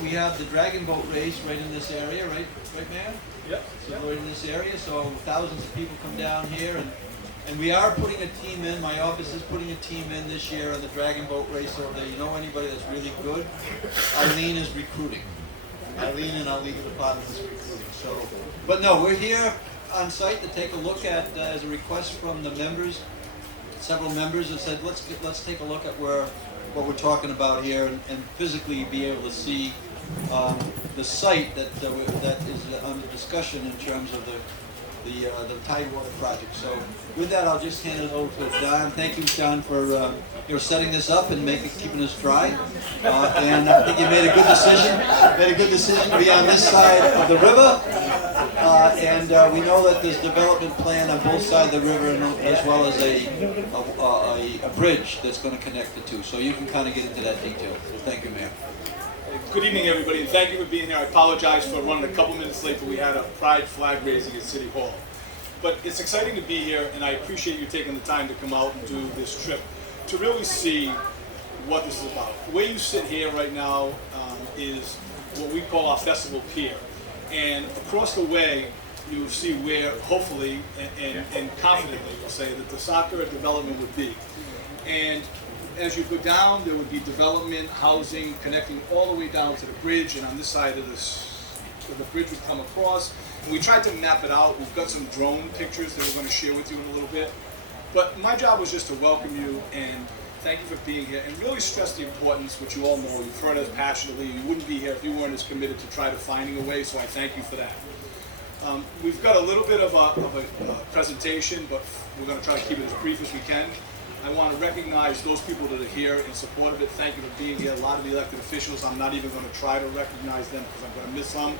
We have the Dragon Boat Race right in this area, right, Mayor? Yep. So right in this area, so thousands of people come down here, and we are putting a team in. My office is putting a team in this year on the Dragon Boat Race. So if you know anybody that's really good, Eileen is recruiting. Eileen and our legal department is recruiting. So, but no, we're here on site to take a look at, as a request from the members. Several members have said, let's take a look at what we're talking about here, and physically be able to see the site that is under discussion in terms of the Tidewater project. So with that, I'll just hand it over to Don. Thank you, Don, for setting this up and keeping us dry. And I think you made a good decision. Made a good decision to be on this side of the river. And we know that there's development plan on both sides of the river, as well as a bridge that's going to connect the two. So you can kind of get into that detail. So thank you, Mayor. Good evening, everybody, and thank you for being here. I apologize for running a couple minutes late, but we had a pride flag raising at City Hall. But it's exciting to be here, and I appreciate you taking the time to come out and do this trip to really see what this is about. The way you sit here right now is what we call our festival pier. And across the way, you see where, hopefully, and confidently, we'll say that the soccer development would be. And as you go down, there would be development, housing, connecting all the way down to the bridge, and on this side of the bridge would come across. And we tried to map it out. We've got some drone pictures that we're going to share with you in a little bit. But my job was just to welcome you and thank you for being here, and really stress the importance, which you all know, you've heard us passionately. You wouldn't be here if you weren't as committed to try to finding a way, so I thank you for that. We've got a little bit of a presentation, but we're going to try to keep it as brief as we can. I want to recognize those people that are here in support of it. Thank you for being here. A lot of the elected officials, I'm not even going to try to recognize them because I'm going to miss some.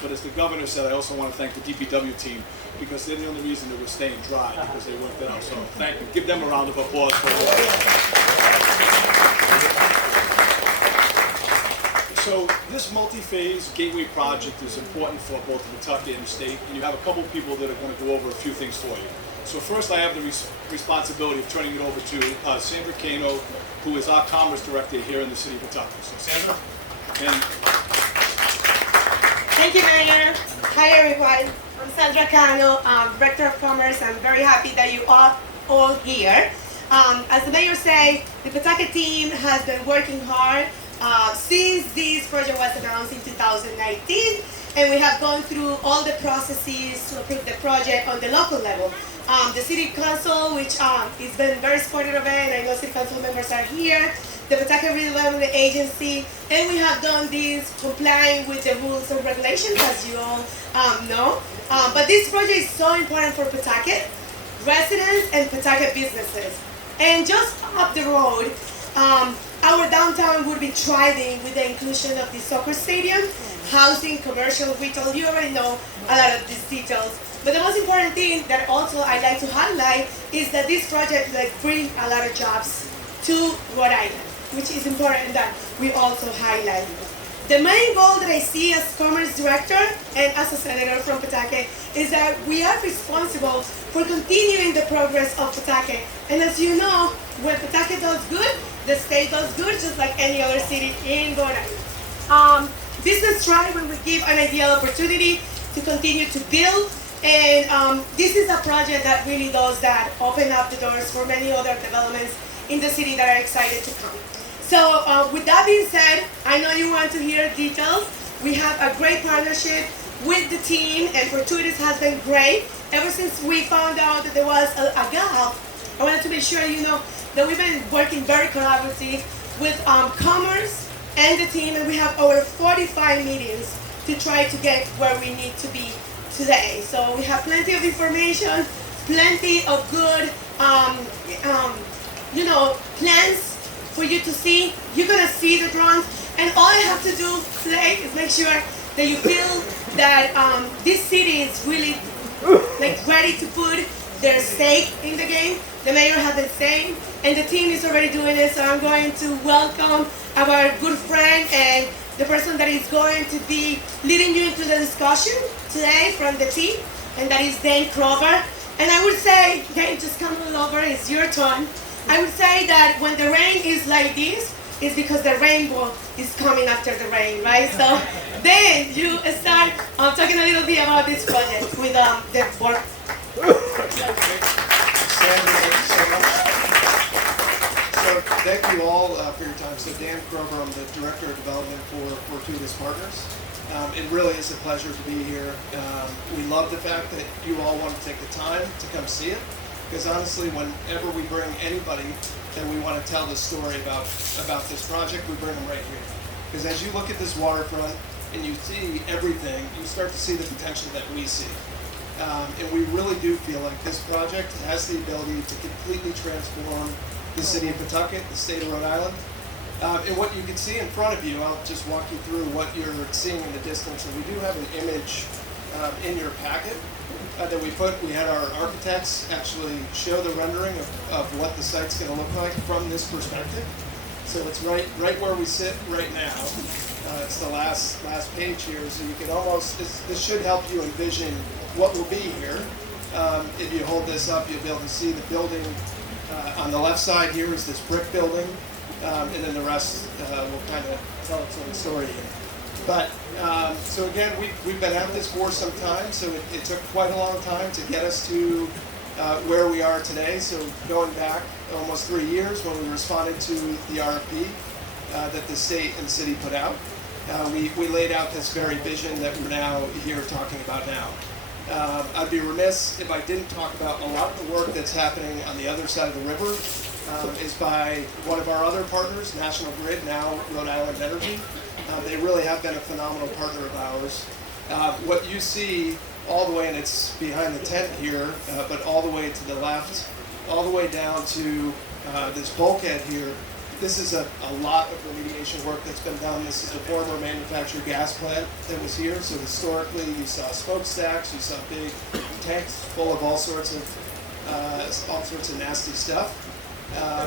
But as the governor said, I also want to thank the DPW team because they're the only reason that we're staying dry, because they worked it out. So thank you. Give them a round of applause for that. So this multi-phase gateway project is important for both the Pawtucket and the state, and you have a couple of people that are going to go over a few things for you. So first, I have the responsibility of turning it over to Sandra Cano, who is our Commerce Director here in the city of Pawtucket. So Sandra, and thank you, Mayor. Hi, everyone. I'm Sandra Cano, Director of Commerce. I'm very happy that you are all here. As the Mayor said, the Pawtucket team has been working hard since this project was announced in 2019, and we have gone through all the processes to approve the project on the local level. The City Council, which has been very supportive of it, and I know City Council members are here, the Pawtucket Redevelopment Agency, and we have done this complying with the rules and regulations, as you all know. But this project is so important for Pawtucket residents and Pawtucket businesses. And just up the road, our downtown would be thriving with the inclusion of the soccer stadium, housing, commercial, retail. You already know a lot of these details. But the most important thing that also I'd like to highlight is that this project brings a lot of jobs to Rhode Island, which is important that we also highlight. The main goal that I see as Commerce Director and as a Senator from Pawtucket is that we are responsible for continuing the progress of Pawtucket. And as you know, when Pawtucket does good, the state does good, just like any other city in Rhode Island. Business thrive when we give an ideal opportunity to continue to build. And this is a project that really does that, open up the doors for many other developments in the city that are excited to come. So with that being said, I know you want to hear details. We have a great partnership with the team, and Fortuitous has been great. Ever since we found out that there was a gap, I wanted to make sure you know that we've been working very collaboratively with Commerce and the team, and we have over 45 meetings to try to get where we need to be today. So we have plenty of information, plenty of good, plans for you to see. You're gonna see the drones, and all I have to do today is make sure that you feel that this city is really ready to put their stake in the game. The mayor has been saying, and the team is already doing it. So I'm going to welcome our good friend and the person that is going to be leading you into the discussion today from the team, and that is Dane Crover. And I would say, Dane, just come on over, it's your turn. I would say that when the rain is like this, is because the rainbow is coming after the rain, right? So then you start talking a little bit about this project with the board. Sandra, thank you so much. So thank you all for your time. So Dan Kroger, I'm the Director of Development for Fortuitous Partners. It really is a pleasure to be here. We love the fact that you all want to take the time to come see it, because honestly, whenever we bring anybody that we want to tell the story about this project, we bring them right here. Because as you look at this waterfront and you see everything, you start to see the potential that we see. And we really do feel like this project has the ability to completely transform the city of Pawtucket, the state of Rhode Island. And what you can see in front of you, I'll just walk you through what you're seeing in the distance. And we do have an image in your packet that we had our architects actually show the rendering of what the site's going to look like from this perspective. So it's right where we sit right now. It's the last page here, so you can almost, this should help you envision what will be here. If you hold this up, you'll be able to see the building. On the left side here is this brick building, and then the rest will kind of tell its own story here. But, so again, we've been at this for some time, so it took quite a long time to get us to where we are today. So going back almost 3 years when we responded to the RFP that the state and city put out, we laid out this very vision that we're now here talking about now. I'd be remiss if I didn't talk about a lot of the work that's happening on the other side of the river. Is by one of our other partners, National Grid, now Rhode Island Energy. They really have been a phenomenal partner of ours. What you see all the way, and it's behind the tent here, but all the way to the left, all the way down to this bulkhead here, this is a lot of remediation work that's been done. This is a former manufactured gas plant that was here. So historically, you saw smokestacks, you saw big tanks full of all sorts of nasty stuff.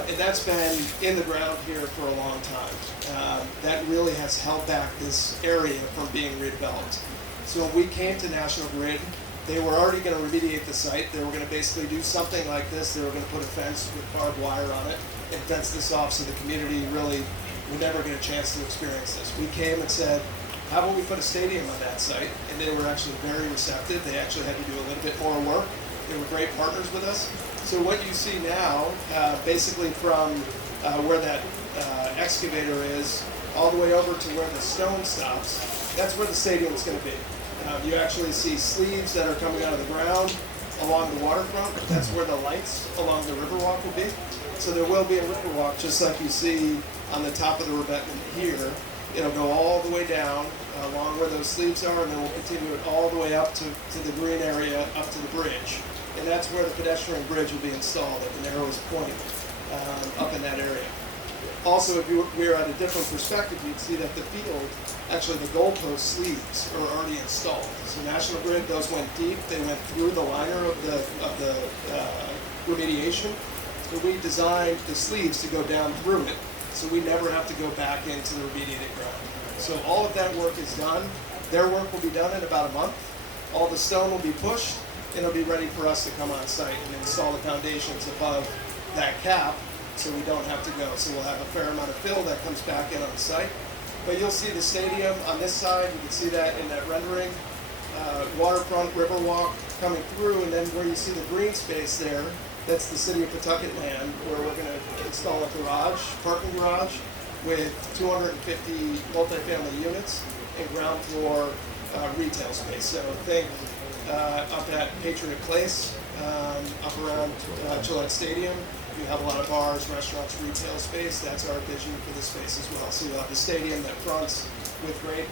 And that's been in the ground here for a long time. That really has held back this area from being redeveloped. So when we came to National Grid, they were already going to remediate the site. They were going to basically do something like this. They were going to put a fence with barbed wire on it and fence this off so the community really would never get a chance to experience this. We came and said, how about we put a stadium on that site? And they were actually very receptive. They actually had to do a little bit more work. They were great partners with us. So what you see now, basically from where that excavator is, all the way over to where the stone stops, that's where the stadium is going to be. You actually see sleeves that are coming out of the ground along the waterfront. That's where the lights along the Riverwalk will be. So there will be a Riverwalk, just like you see on the top of the revetment here. It'll go all the way down along where those sleeves are, and then we'll continue it all the way up to the green area, up to the bridge. And that's where the pedestrian bridge will be installed at the narrowest point up in that area. Also, if we were at a different perspective, you'd see that the field, actually the goalpost sleeves are already installed. So National Grid, those went deep. They went through the liner of the remediation. So we designed the sleeves to go down through it, so we never have to go back into the remediated ground. So all of that work is done. Their work will be done in about a month. All the stone will be pushed, and it'll be ready for us to come on site and install the foundations above that cap, so we don't have to go. So we'll have a fair amount of fill that comes back in on the site. But you'll see the stadium on this side. You can see that in that rendering. Waterfront, Riverwalk coming through, and then where you see the green space there, that's the city of Pawtucket land, where we're going to install a garage, parking garage, with 250 multifamily units and ground floor retail space. So think up at Patriot Place, up around Gillette Stadium. You have a lot of bars, restaurants, retail space. That's our vision for the space as well. So you'll have the stadium that fronts with great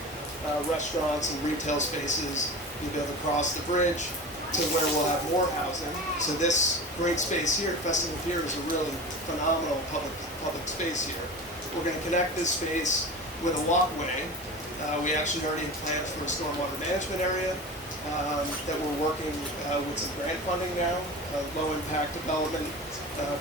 restaurants and retail spaces. You'll be able to cross the bridge to where we'll have more housing. So this great space here, Festival Pier, is a really phenomenal public space here. We're going to connect this space with a walkway. We actually already have plans for a stormwater management area that we're working with some grant funding now, low impact development,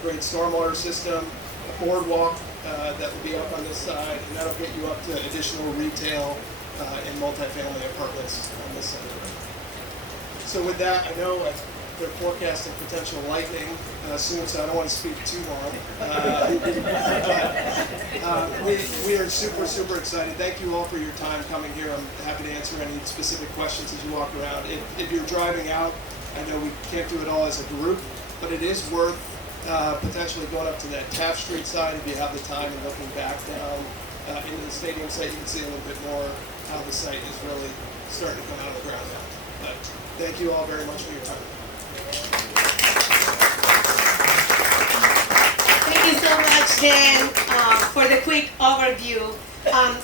great stormwater system, a boardwalk that will be up on this side, and that'll get you up to additional retail and multifamily apartments on this side. So with that, I know I've they're forecasting potential lightning soon, so I don't want to speak too long. We are super, super excited. Thank you all for your time coming here. I'm happy to answer any specific questions as you walk around. If you're driving out, I know we can't do it all as a group, but it is worth potentially going up to that Taft Street side if you have the time and looking back down into the stadium site. You can see a little bit more how the site is really starting to come out of the ground now. But thank you all very much for your time. Thank you so much, Dan, for the quick overview.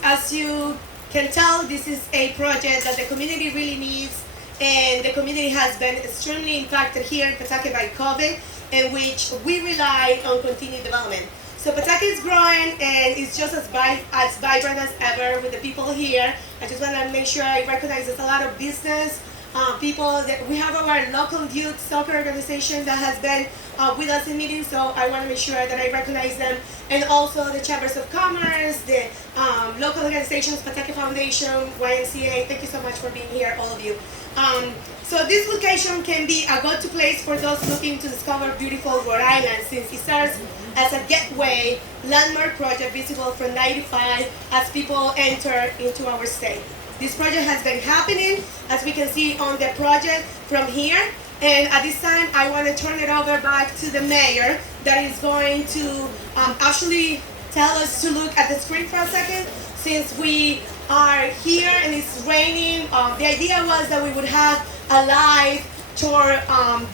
As you can tell, this is a project that the community really needs, and the community has been extremely impacted here in Pawtucket by COVID, in which we rely on continued development. So Pawtucket is growing, and it's just as vibrant as ever with the people here. I just want to make sure I recognize there's a lot of business people. That we have our local youth soccer organization that has been with us in meetings, so I want to make sure that I recognize them. And also the Chambers of Commerce, the local organizations, Pawtucket Foundation, YMCA. Thank you so much for being here, all of you. So this location can be a go-to place for those looking to discover beautiful Rhode Island, since it serves as a gateway landmark project visible from 95 as people enter into our state. This project has been happening, as we can see on the project from here. And at this time, I want to turn it over back to the mayor that is going to actually tell us to look at the screen for a second. Since we are here and it's raining, the idea was that we would have a live tour,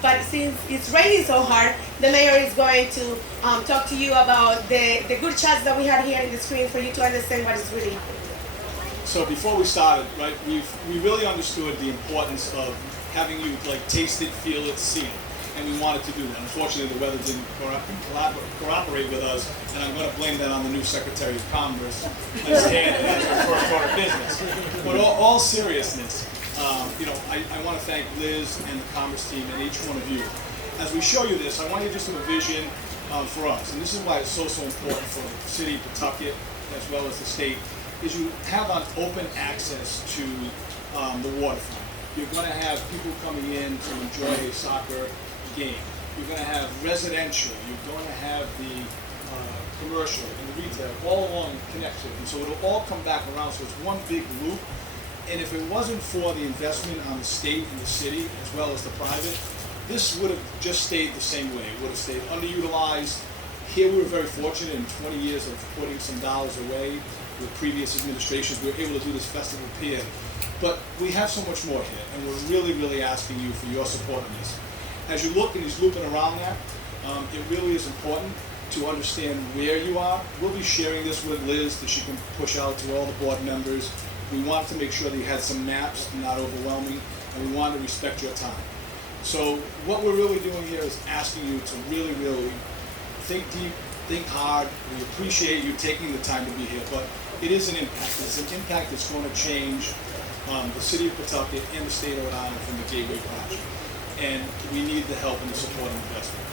but since it's raining so hard, the mayor is going to talk to you about the good shots that we have here in the screen for you to understand what is really happening. So before we started, right, we really understood the importance of having you taste it, feel it, see it, and we wanted to do that. Unfortunately, the weather didn't cooperate with us, and I'm going to blame that on the new Secretary of Commerce as our first order of business. But all seriousness, I want to thank Liz and the Commerce team and each one of you. As we show you this, I want you just to have a vision for us, and this is why it's so important for the city of Pawtucket as well as the state, is you have an open access to the waterfront. You're going to have people coming in to enjoy a soccer game. You're going to have residential. You're going to have the commercial and the retail all along connected. And so it'll all come back around. So it's one big loop. And if it wasn't for the investment on the state and the city, as well as the private, this would have just stayed the same way. It would have stayed underutilized. Here we were very fortunate in 20 years of putting some dollars away with previous administrations. We were able to do this festival Pier. But we have so much more here, and we're really, really asking you for your support on this. As you look and he's looping around that, it really is important to understand where you are. We'll be sharing this with Liz that she can push out to all the board members. We want to make sure that you had some maps, not overwhelming, and we want to respect your time. So what we're really doing here is asking you to really, really think deep, think hard. We appreciate you taking the time to be here, but it is an impact. It's an impact that's going to change the city of Pawtucket and the state of Rhode Island from the Gateway Project. And we need the help and the support and investment.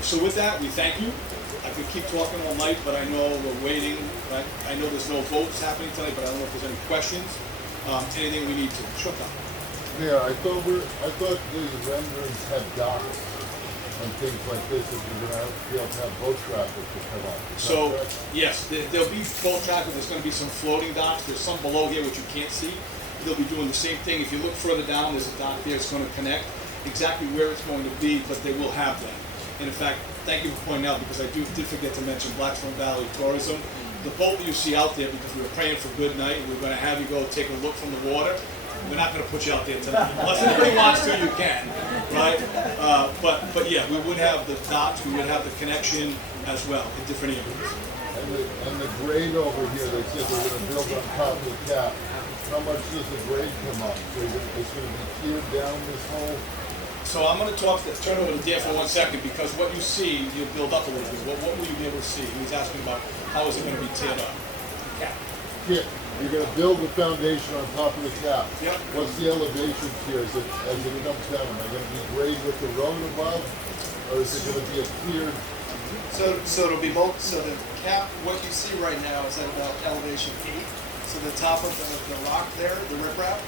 So with that, we thank you. I could keep talking all night, but I know we're waiting. Right? I know there's no votes happening tonight, but I don't know if there's any questions. Anything we need to. Sure, Tom. Yeah, I thought these renderings had docks and things like this, if you're going to be able to have boat traffic to come up. So, yes, there'll be boat traffic. There's going to be some floating docks. There's some below here which you can't see. They'll be doing the same thing. If you look further down, there's a dock there. It's going to connect exactly where it's going to be, but they will have that. And in fact, thank you for pointing out, because I did forget to mention Blackstone Valley Tourism. The boat that you see out there, because we were praying for good night, and we're going to have you go take a look from the water. We're not going to put you out there tonight. Unless anybody wants to, you can, right? But yeah, we would have the docks, we would have the connection as well in different areas. And the grade over here, they said they're going to build on top of the cap. How much does the grade come up? So it's going to be tiered down this whole? So I'm going to turn over to Dan for 1 second, because what you see, you'll build up a little bit. What will you be able to see? He's asking about how is it going to be tiered up. Cap. Yeah, you're going to build the foundation on top of the cap. Yep. What's the elevation here as it comes down? Am I going to be grade with the road above, or is it going to be a tiered? So it'll be so the cap, what you see right now is at about elevation 8. So the top of the rock there, the riprap,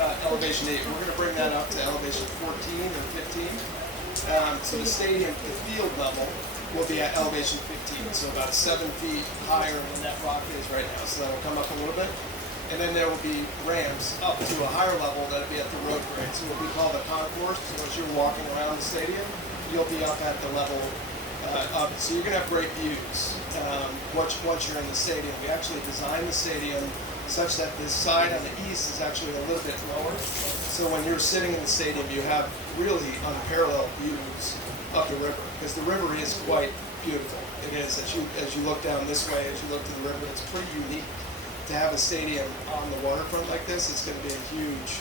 elevation 8. We're going to bring that up to elevation 14 and 15. So the stadium, the field level, will be at elevation 15, so about 7 feet higher than that rock is right now. So that'll come up a little bit. And then there will be ramps up to a higher level that'll be at the road grade. So what we call the concourse. So as you're walking around the stadium, you'll be up at the level up. So you're gonna have great views once you're in the stadium. We actually designed the stadium such that this side on the east is actually a little bit lower. So when you're sitting in the stadium, you have really unparalleled views of the river, because the river is quite beautiful. It is, as you look down this way, as you look to the river, it's pretty unique. To have a stadium on the waterfront like this, it's going to be a huge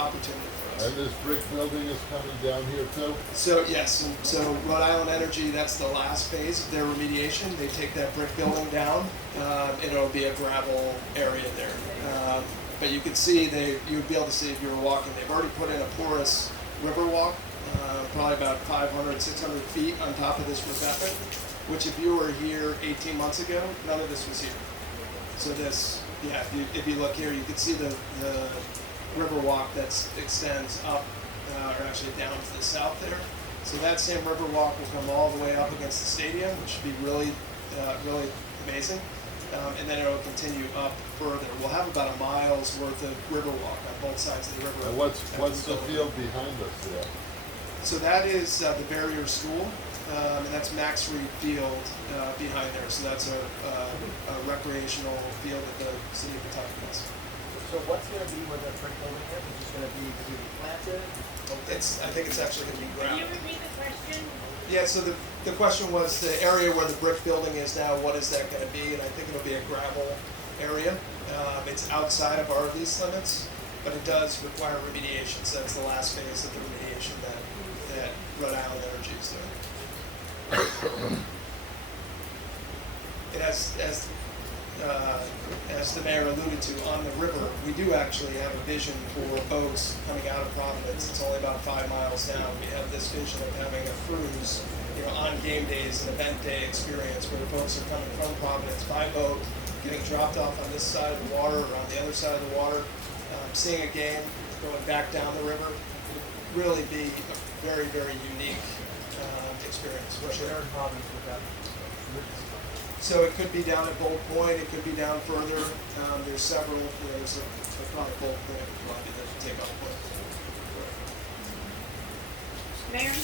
opportunity for us. And this brick building is coming down here too? So yes, so Rhode Island Energy, that's the last phase of their remediation. They take that brick building down, and it'll be a gravel area there. But you can see, you'd be able to see if you were walking. They've already put in a porous river walk, probably about 500, 600 feet on top of this revetment, which if you were here 18 months ago, none of this was here. So this, yeah, if you look here, you can see the river walk that extends up, or actually down to the south there. So that same river walk will come all the way up against the stadium, which should be really, really amazing. And then it will continue up further. We'll have about a mile's worth of river walk on both sides of the river. And what's the field behind us there? So that is the Barrier School. And that's Max Reed Field behind there. So that's a recreational field that the city of Pawtucket has. So what's going to be where the brick building is? Is it going to be planted? I think it's actually going to be ground. Can you repeat the question? Yeah, so the question was the area where the brick building is now, what is that going to be? And I think it'll be a gravel area. It's outside of our lease limits, but it does require remediation. So that's the last phase of the remediation that Rhode Island Energy is doing. And as the mayor alluded to, on the river, we do actually have a vision for boats coming out of Providence. It's only about 5 miles down. We have this vision of having a cruise, on game days, an event day experience where the folks are coming from Providence by boat, getting dropped off on this side of the water or on the other side of the water, seeing a game, going back down the river. Really be a very, very unique experience. Where in Providence with that? So it could be down at Bold Point, it could be down further. There's several, there's probably Bold Point would probably be the takeoff point. Mayor?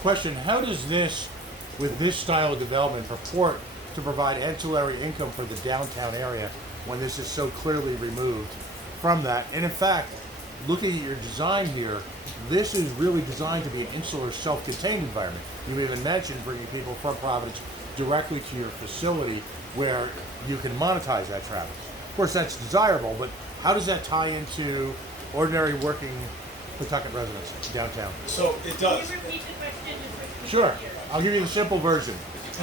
Question, how does this, with this style of development, purport to provide ancillary income for the downtown area when this is so clearly removed from that? And in fact, looking at your design here, this is really designed to be an insular, self-contained environment. You even mentioned bringing people from Providence directly to your facility where you can monetize that traffic. Of course, that's desirable, but how does that tie into ordinary working Pawtucket residents downtown? So it does. Can you repeat the question? Sure. I'll give you the simple version.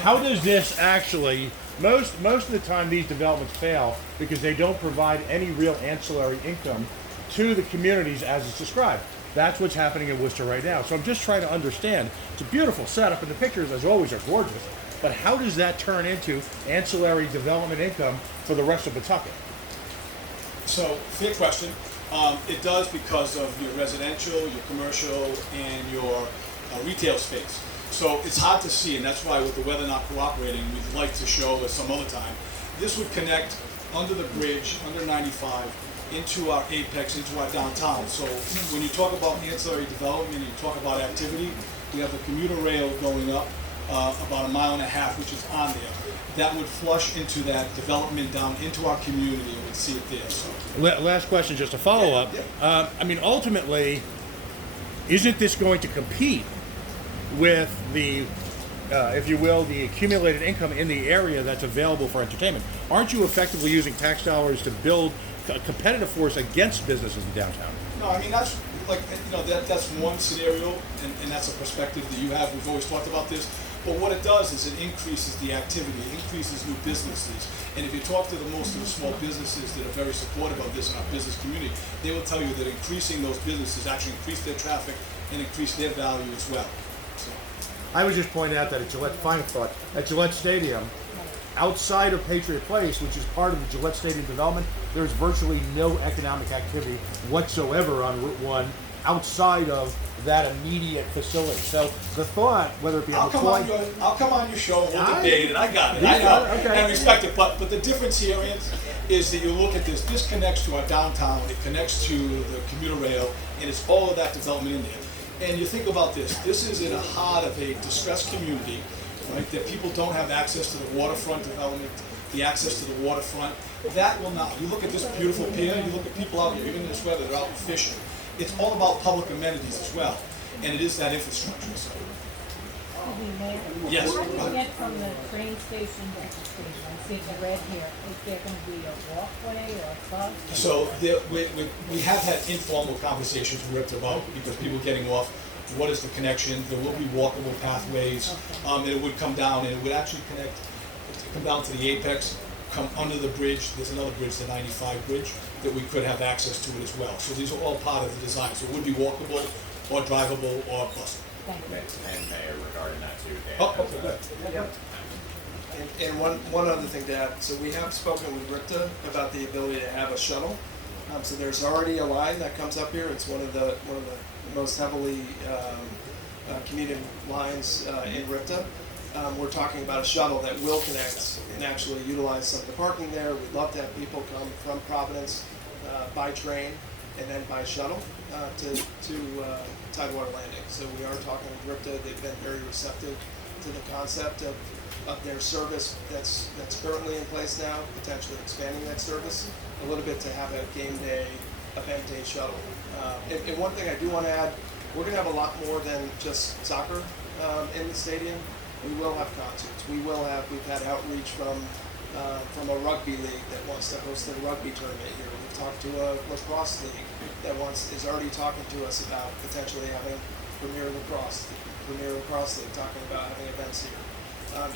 How does this actually, most of the time these developments fail because they don't provide any real ancillary income to the communities as it's described. That's what's happening in Worcester right now. So I'm just trying to understand. It's a beautiful setup, and the pictures, as always, are gorgeous. But how does that turn into ancillary development income for the rest of Pawtucket? So, fair question. It does because of your residential, your commercial, and your retail space. So it's hard to see, and that's why with the weather not cooperating, we'd like to show us some other time. This would connect under the bridge, under 95, into our apex, into our downtown. So when you talk about ancillary development, you talk about activity, we have the commuter rail going up about 1.5 miles, which is on there. That would flush into that development down into our community, and we'd see it there. So. Last question, just a follow-up. I mean, ultimately, isn't this going to compete with the, if you will, the accumulated income in the area that's available for entertainment? Aren't you effectively using tax dollars to build a competitive force against businesses in downtown? No, I mean, that's like, that's one scenario, and that's a perspective that you have. We've always talked about this. But what it does is it increases the activity, it increases new businesses. And if you talk to most of the small businesses that are very supportive of this in our business community, they will tell you that increasing those businesses actually increase their traffic and increase their value as well. So. I would just point out that at Gillette, final thought, at Gillette Stadium, outside of Patriot Place, which is part of the Gillette Stadium development, there's virtually no economic activity whatsoever on Route 1 outside of that immediate facility. So the thought, whether it be I'll on the come on your show and we'll debate it. I got it. I know. Okay. And respect it. But the difference here is that you look at this. This connects to our downtown. It connects to the commuter rail, and it's all of that development in there. And you think about this. This is in the heart of a distressed community, right? That people don't have access to the waterfront development, the access to the waterfront. That will not. You look at this beautiful pier. You look at people out here, even in this weather, they're out fishing. It's all about public amenities as well, and it is that infrastructure. So. Mayor? Yes. How do you get from the train station to the station? I'm seeing the red here. Is there going to be a walkway or a bus? So we have had informal conversations with about because people are getting off. What is the connection? There will be walkable pathways, and it would come down, and it would actually come down to the apex, come under the bridge. There's another bridge, the 95 bridge, that we could have access to it as well. So these are all part of the design. So it would be walkable, or drivable, or busable. Thank you. And Mayor, regarding that too, Dan. Oh, okay, good. And one other thing to add, so we have spoken with RIPTA about the ability to have a shuttle. So there's already a line that comes up here. It's one of the most heavily commuted lines in RIPTA. We're talking about a shuttle that will connect and actually utilize some of the parking there. We'd love to have people come from Providence by train and then by shuttle to Tidewater Landing. So we are talking with RIPTA. They've been very receptive to the concept of their service that's currently in place now, potentially expanding that service a little bit to have a game day, event day shuttle. And one thing I do want to add, we're going to have a lot more than just soccer in the stadium. We will have concerts. We've had outreach from a rugby league that wants to host a rugby tournament here. We've talked to a lacrosse league that is already talking to us about potentially having Premier Lacrosse League talking about having events here.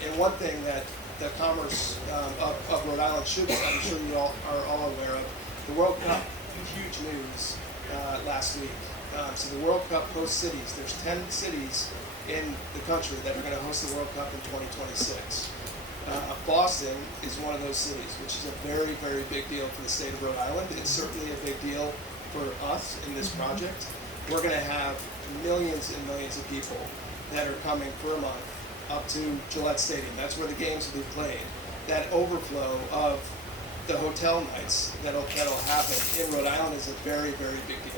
And one thing that the Commerce of Rhode Island should, I'm sure you all are all aware of, the World Cup, huge news last week. So the World Cup host cities, there's 10 cities in the country that are going to host the World Cup in 2026. Boston is one of those cities, which is a very, very big deal for the state of Rhode Island. It's certainly a big deal for us in this project. We're going to have millions and millions of people that are coming for a month up to Gillette Stadium. That's where the games will be played. That overflow of the hotel nights that'll happen in Rhode Island is a very, very big deal.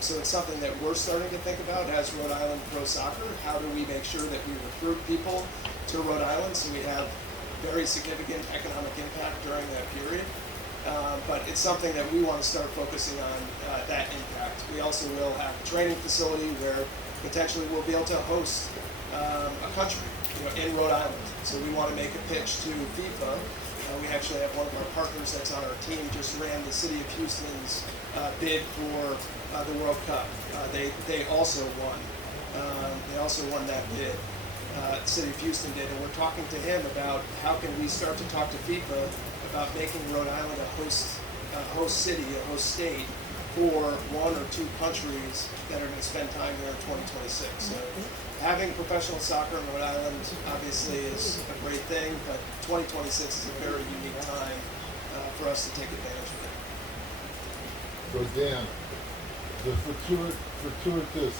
So it's something that we're starting to think about as Rhode Island Pro Soccer. How do we make sure that we recruit people to Rhode Island so we have very significant economic impact during that period? But it's something that we want to start focusing on, that impact. We also will have a training facility where potentially we'll be able to host a country in Rhode Island. So we want to make a pitch to FIFA. We actually have one of our partners that's on our team just ran the City of Houston's bid for the World Cup. They also won. They also won that bid. City of Houston did, and we're talking to him about how can we start to talk to FIFA about making Rhode Island a host city, a host state for one or two countries that are going to spend time here in 2026. So having professional soccer in Rhode Island obviously is a great thing, but 2026 is a very unique time for us to take advantage of it. So Dan, the fortuitous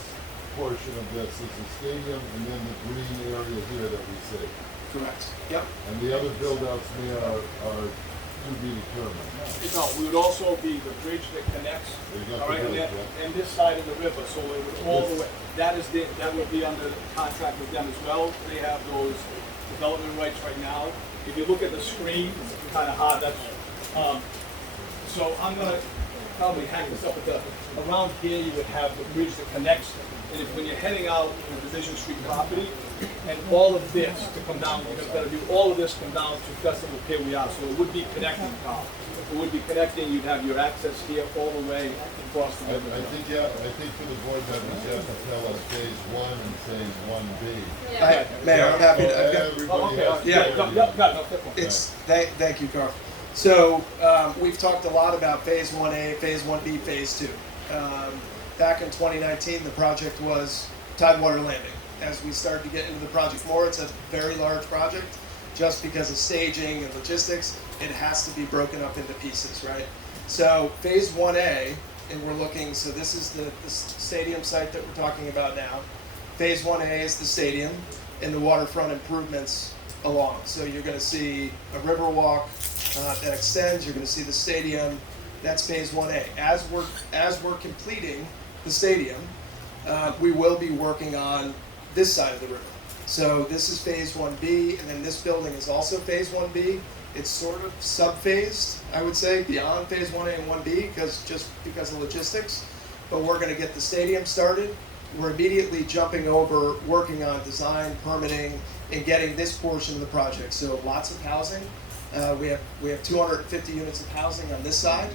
portion of this is the stadium and then the green area here that we see. Correct. Yep. And the other build-outs there are to be determined. No, we would also be the bridge that connects, You got all the right, bridge, and this side of the river, so it would all the way, that would be under contract with them as well. They have those development rights right now. If you look at the screen, it's kind of hard, so I'm gonna probably hang this up at around here you would have the bridge that connects, and when you're heading out the Division Street property, and all of this to come down, because we're gonna do all of this come down to Festival Pier we are, so it would be connecting, Carl. It would be connecting, you'd have your access here all the way across the river. I think for the board members, you have to tell us phase 1 and phase 1B. Mayor, I'm happy to. I've got- Everybody Okay, has to yeah. share. Got it. It's thank you, Carl. So we've talked a lot about Phase 1A, Phase 1B, Phase 2. Back in 2019, the project was Tidewater Landing. As we started to get into the project more, it's a very large project. just because of staging and logistics, it has to be broken up into pieces, right? So phase 1A, and we're looking, so this is the stadium site that we're talking about now. Phase 1A is the stadium and the waterfront improvements along. So you're going to see a river walk that extends. You're going to see the stadium. That's phase 1A. As we're completing the stadium, we will be working on this side of the river. So this is phase 1B, and then this building is also phase 1B. It's sort of sub-phased, I would say, beyond phase 1A and 1B, just because of logistics. But we're going to get the stadium started. We're immediately jumping over, working on design, permitting, and getting this portion of the project. So lots of housing. We have 250 units of housing on this side.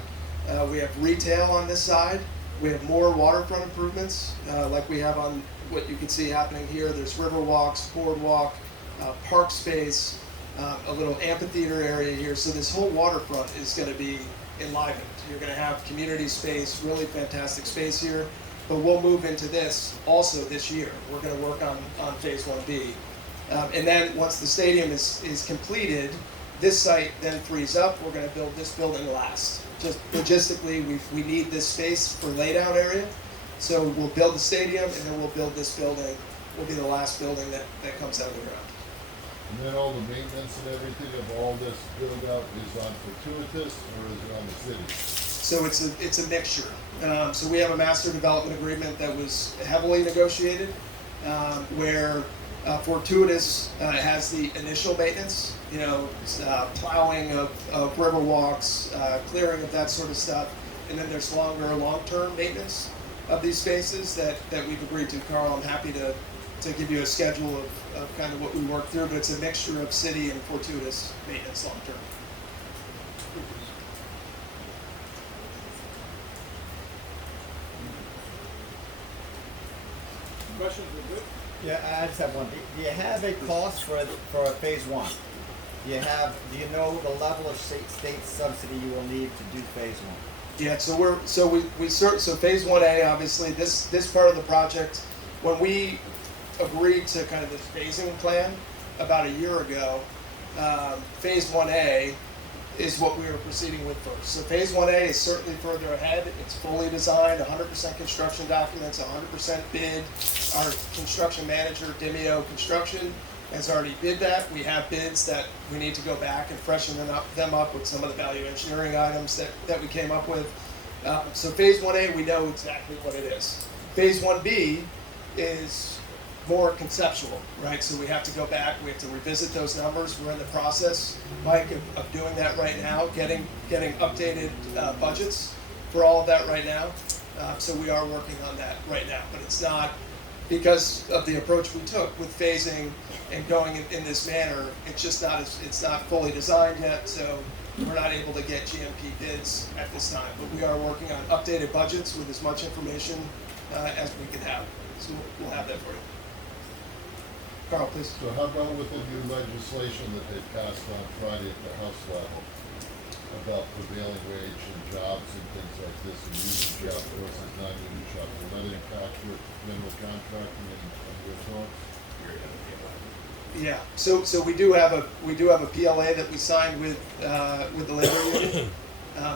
We have retail on this side. We have more waterfront improvements, like we have on what you can see happening here. There's river walks, boardwalk, park space, a little amphitheater area here. So this whole waterfront is going to be enlivened. You're going to have community space, really fantastic space here. But we'll move into this also this year. We're going to work on phase 1B. And then once the stadium is completed, this site then frees up. We're going to build this building last. Just logistically, we need this space for laydown area. So we'll build the stadium, and then we'll build this building. Will be the last building that comes out of the ground. And then all the maintenance and everything of all this build out is on Fortuitous, or is it on the city? So it's a mixture. So we have a master development agreement that was heavily negotiated, where Fortuitous has the initial maintenance, plowing of river walks, clearing of that sort of stuff, and then there's long-term maintenance of these spaces that we've agreed to. Carl, I'm happy to give you a schedule of kind of what we work through, but it's a mixture of city and Fortuitous maintenance long-term. Questions are good? Yeah, I just have one. Do you have a cost for phase 1? Do you know the level of state subsidy you will need to do phase 1? Yeah, so phase 1A, obviously, this part of the project, when we agreed to kind of this phasing plan about a year ago, phase 1A is what we were proceeding with first. So phase 1A is certainly further ahead. It's fully designed, 100% construction documents, 100% bid. Our construction manager, Demio Construction, has already bid that. We have bids that we need to go back and freshen them up with some of the value engineering items that we came up with. So phase 1A, we know exactly what it is. Phase 1B is more conceptual, right? So we have to go back, we have to revisit those numbers. We're in the process, Mike, of doing that right now, getting updated budgets for all of that right now. So we are working on that right now, but it's not, because of the approach we took with phasing and going in this manner, it's not fully designed yet, so we're not able to get GMP bids at this time. But we are working on updated budgets with as much information as we can have. So we'll have that for you. Carl, please. So how about with the new legislation that they passed on Friday at the House level about prevailing wage and jobs and things like this, and union job versus non-union jobs? Will that impact your general contracting and your thoughts? Yeah. So we do have a PLA that we signed with the labor union.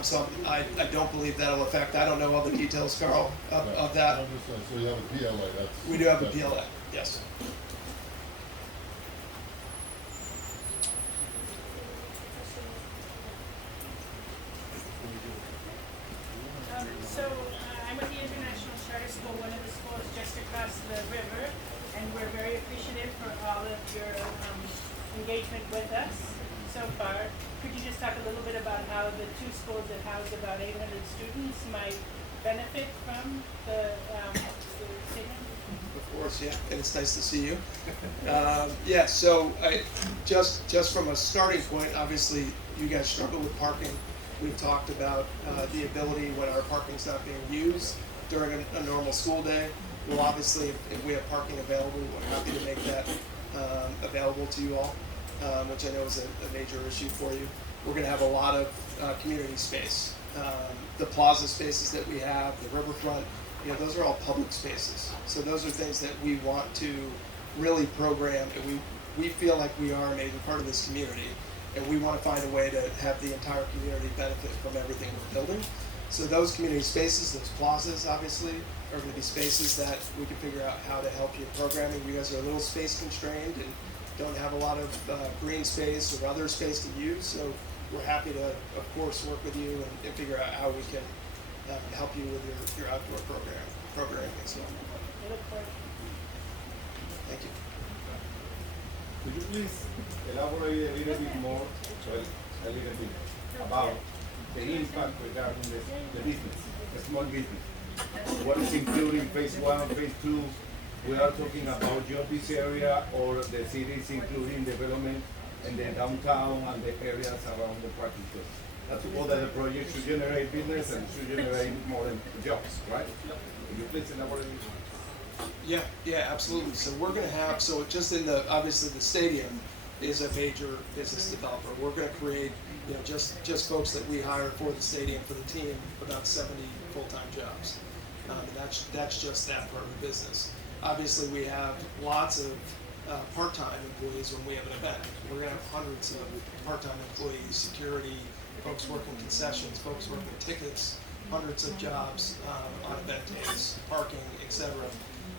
So I don't believe that'll affect. I don't know all the details, Carl, of that. So you have a PLA. We do have a PLA. Yes. I'm with the International Charter School, one of the schools just across the river, and we're very appreciative for all of your engagement with us so far. Could you just talk a little bit about how the two schools that house about 800 students might benefit from the statement? Of course, yeah, and it's nice to see you. Yeah, so just from a starting point, obviously you guys struggle with parking. We've talked about the ability when our parking's not being used during a normal school day. Well, obviously, if we have parking available, we're happy to make that available to you all, which I know is a major issue for you. We're going to have a lot of community space. The plaza spaces that we have, the riverfront, those are all public spaces. So those are things that we want to really program, and we feel like we are a major part of this community, and we want to find a way to have the entire community benefit from everything we're building. So those community spaces, those plazas, obviously, are going to be spaces that we can figure out how to help you programming. You guys are a little space constrained and don't have a lot of green space or other space to use, so we're happy to, of course, work with you and figure out how we can help you with your outdoor programming as well. Thank you. Could you please elaborate a little bit more, a little bit, about the impact regarding the business, the small business? What is included in phase 1, phase 2? We are talking about your this area, or the city is including development in the downtown and the areas around the park. That's all that the project should generate business and should generate more jobs, right? Could you please elaborate? Yeah, absolutely. So we're going to have, so just in the, obviously the stadium is a major business developer. We're going to create, just folks that we hire for the stadium, for the team, about 70 full-time jobs. And that's just that part of the business. Obviously, we have lots of part-time employees when we have an event. We're going to have hundreds of part-time employees, security, folks working concessions, folks working tickets, hundreds of jobs on event days, parking, etc.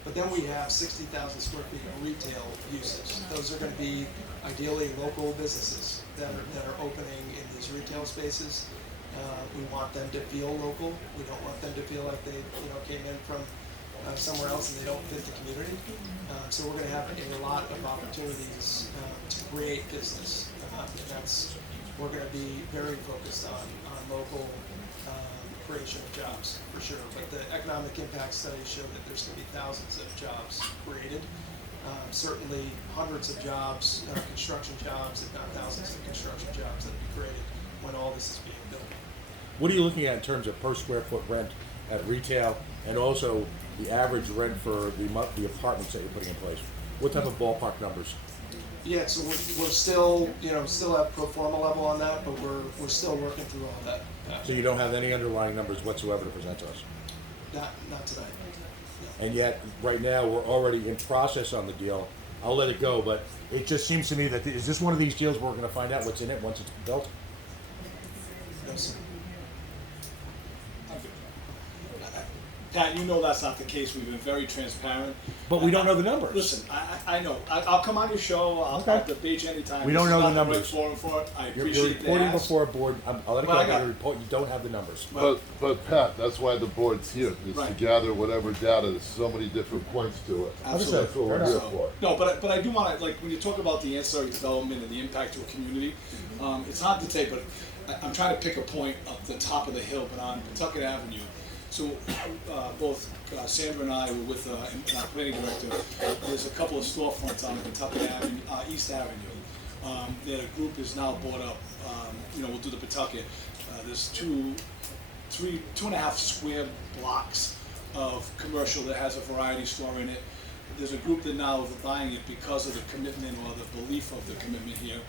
But then we have 60,000 square feet of retail usage. Those are going to be ideally local businesses that are opening in these retail spaces. We want them to feel local. We don't want them to feel like they came in from somewhere else and they don't fit the community. So we're going to have a lot of opportunities to create business. We're going to be very focused on local creation of jobs for sure. But the economic impact studies show that there's going to be thousands of jobs created. Certainly hundreds of jobs, construction jobs, if not thousands of construction jobs that will be created when all this is being built. What are you looking at in terms of per square foot rent at retail, and also the average rent for the apartments that you're putting in place? What type of ballpark numbers? Yeah, so we're still, still at pro forma level on that, but we're still working through all that. So you don't have any underlying numbers whatsoever to present to us? Not tonight. No. And yet, right now, we're already in process on the deal. I'll let it go, but it just seems to me that, is this one of these deals where we're going to find out what's in it once it's built? No, sir. Pat, you know that's not the case. We've been very transparent. But we don't know the numbers. Listen, I know. I'll come on your show. I'll debate you anytime. We don't know the This is not numbers. right forum for it. I You're appreciate reporting the ask. before a board. I'll let it Well, I go. got You're it. report, you don't have the numbers. But Pat, that's why the board's here, is to Right. gather whatever data. There's so many different points to it. Absolutely. So that's what we're here for. No, but I do want to, like, when you talk about the ancillary development and the impact to a community, it's hard to take, but I'm trying to pick a point up the top of the hill, but on Pawtucket Avenue. So both Sandra and I were with our planning director. There's a couple of storefronts on Pawtucket Avenue, East Avenue. That a group is now bought up. We'll do the Pawtucket. There's 2.5 square blocks of commercial that has a variety store in it. There's a group that now are buying it because of the commitment or the belief of the commitment here.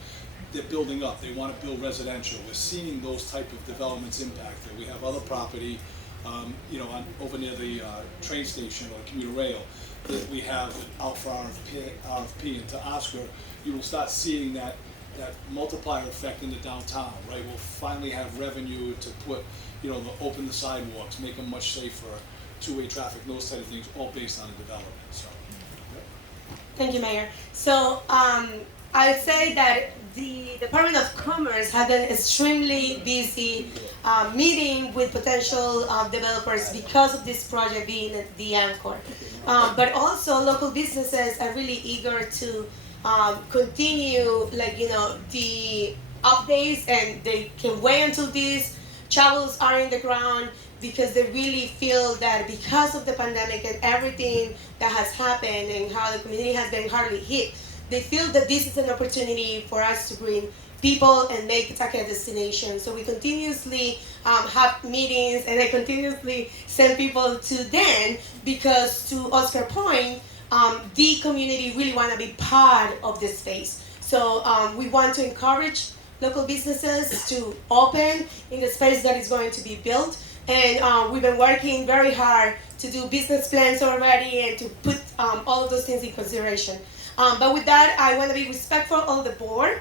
They're building up. They want to build residential. We're seeing those type of developments impact it. We have other property, over near the train station or the commuter rail that we have out for RFP. And to Oscar, you will start seeing that multiplier effect in the downtown, right? We'll finally have revenue to put, open the sidewalks, make them much safer, two-way traffic, those type of things, all based on the development. So. Thank you, Mayor. So I'd say that the Department of Commerce had been extremely busy meeting with potential developers because of this project being the anchor. But also local businesses are really eager to continue, the updates, and they can wait until these shovels are in the ground, because they really feel that because of the pandemic and everything that has happened and how the community has been hardly hit, they feel that this is an opportunity for us to bring people and make Pawtucket a destination. So we continuously have meetings, and I continuously send people to Dan, because to Oscar's point, the community really want to be part of this space. So we want to encourage local businesses to open in the space that is going to be built. And we've been working very hard to do business plans already and to put all of those things in consideration. But with that, I want to be respectful of the board.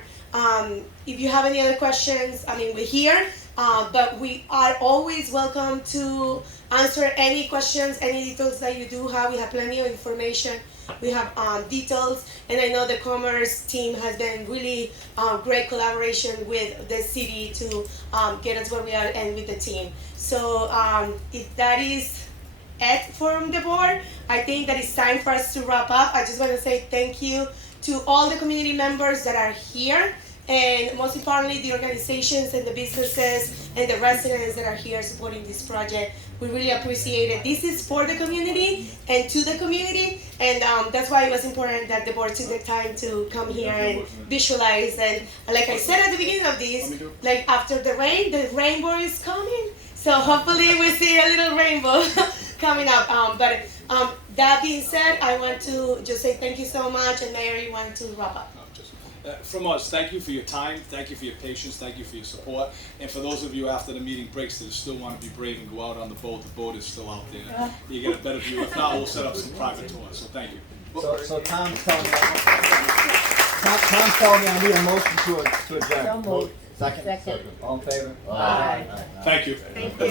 If you have any other questions, I mean, we're here, but we are always welcome to answer any questions, any details that you do have. We have plenty of information. We have details, and I know the commerce team has been really great collaboration with the city to get us where we are and with the team. So if that is it from the board, I think that it's time for us to wrap up. I just want to say thank you to all the community members that are here, and most importantly, the organizations and the businesses and the residents that are here supporting this project. We really appreciate it. This is for the community and to the community, and that's why it was important that the board took the time to come here and visualize. And like I said at the beginning of this, like after the rainbow is coming. So hopefully we see a little rainbow coming up. But that being said, I want to just say thank you so much, and Mayor, you want to wrap up? From us, thank you for your time, thank you for your patience, thank you for your support, and for those of you after the meeting breaks that still want to be brave and go out on the boat is still out there. You get a better view. If not, we'll set up some private tours, so thank you. So Tom's telling me I need a motion to adjourn. So moved. Second? Second. All in favor? Aye. Thank you. Thank you.